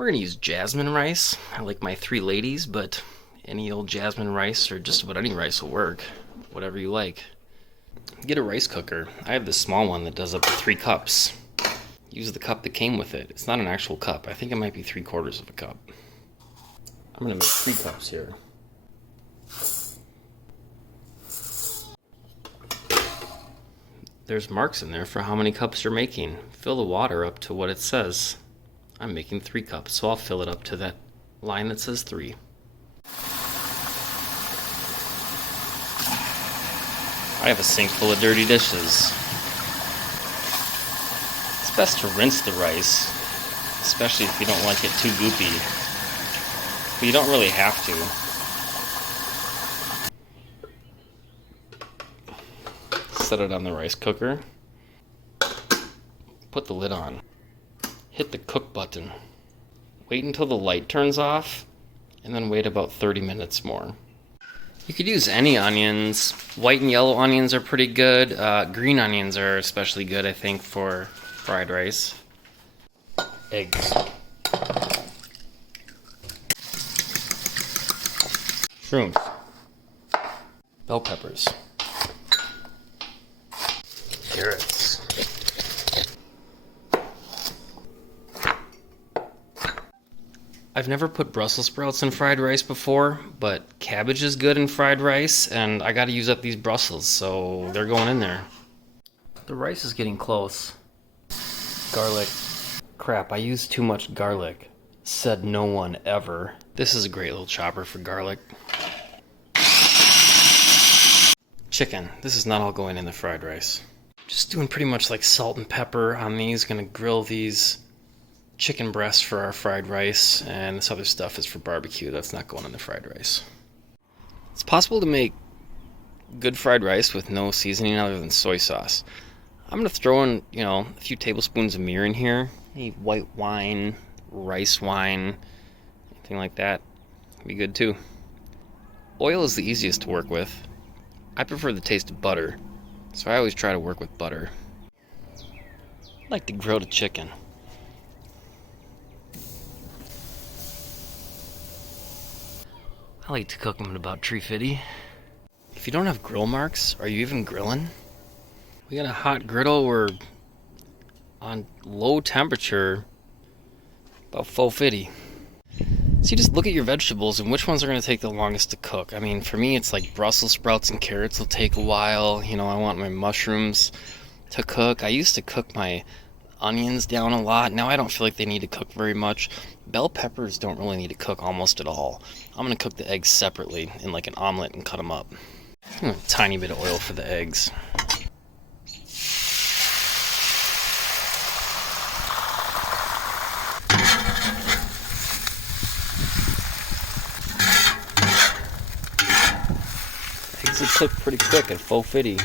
We're going to use jasmine rice. I like my three ladies, but any old jasmine rice or just about any rice will work. Whatever you like. Get a rice cooker. I have this small one that does up to 3 cups. Use the cup that came with it. It's not an actual cup. I think it might be 3/4 of a cup. I'm going to make 3 cups here. There's marks in there for how many cups you're making. Fill the water up to what it says. I'm making 3 cups, so I'll fill it up to that line that says 3. I have a sink full of dirty dishes. It's best to rinse the rice, especially if you don't like it too goopy. But you don't really have to. Set it on the rice cooker. Put the lid on. Hit the cook button. Wait until the light turns off, and then wait about 30 minutes more. You could use any onions. White and yellow onions are pretty good. Green onions are especially good, I think, for fried rice. Eggs. Shrooms. Bell peppers. Carrots. I've never put Brussels sprouts in fried rice before, but cabbage is good in fried rice, and I gotta use up these Brussels, so they're going in there. The rice is getting close. Garlic. Crap, I used too much garlic. Said no one ever. This is a great little chopper for garlic. Chicken. This is not all going in the fried rice. Just doing pretty much like salt and pepper on these. Gonna grill these chicken breasts for our fried rice, and this other stuff is for barbecue. That's not going in the fried rice. It's possible to make good fried rice with no seasoning other than soy sauce. I'm gonna throw in, a few tablespoons of mirin here. Any white wine, rice wine, anything like that. Be good too. Oil is the easiest to work with. I prefer the taste of butter, so I always try to work with butter. I like to grill the chicken. I like to cook them at about 350. If you don't have grill marks, are you even grilling? We got a hot griddle. We're on low temperature, about 450. So you just look at your vegetables and which ones are going to take the longest to cook. I mean, for me, it's like Brussels sprouts and carrots will take a while. I want my mushrooms to cook. I used to cook my onions down a lot. Now I don't feel like they need to cook very much. Bell peppers don't really need to cook almost at all. I'm going to cook the eggs separately in like an omelet and cut them up. A tiny bit of oil for the eggs. Eggs will cook pretty quick at 450.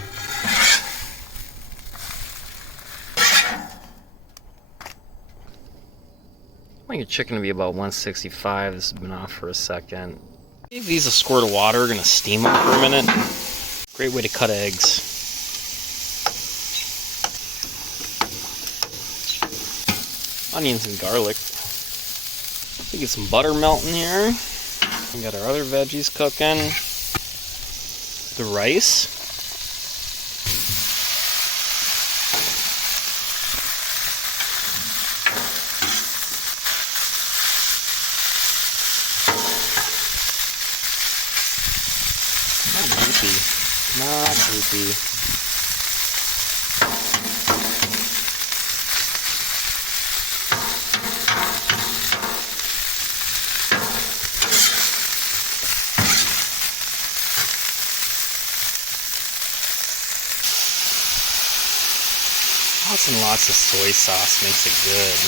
I want your chicken to be about 165. This has been off for a second. Give these a squirt of water. We're going to steam them for a minute. Great way to cut eggs. Onions and garlic. We get some butter melting here. We got our other veggies cooking. The rice. Not goopy. Lots and lots of soy sauce makes it good.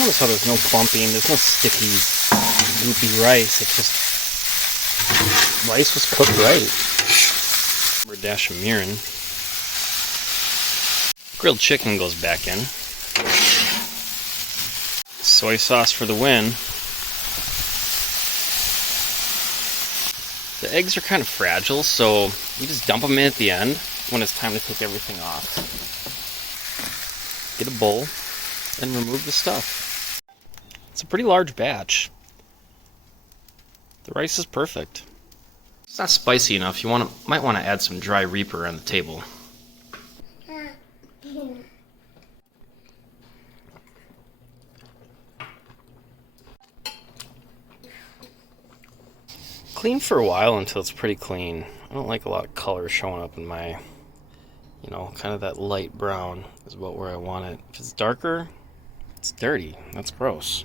Notice how there's no bumping, there's no sticky, goopy rice. It's just rice was cooked right. A dash of mirin. Grilled chicken goes back in. Soy sauce for the win. The eggs are kind of fragile, so you just dump them in at the end when it's time to take everything off. get a bowl, and remove the stuff. It's a pretty large batch. The rice is perfect. It's not spicy enough. You might want to add some dry reaper on the table. Clean for a while until it's pretty clean. I don't like a lot of color showing up in my, kind of that light brown is about where I want it. If it's darker, it's dirty. That's gross.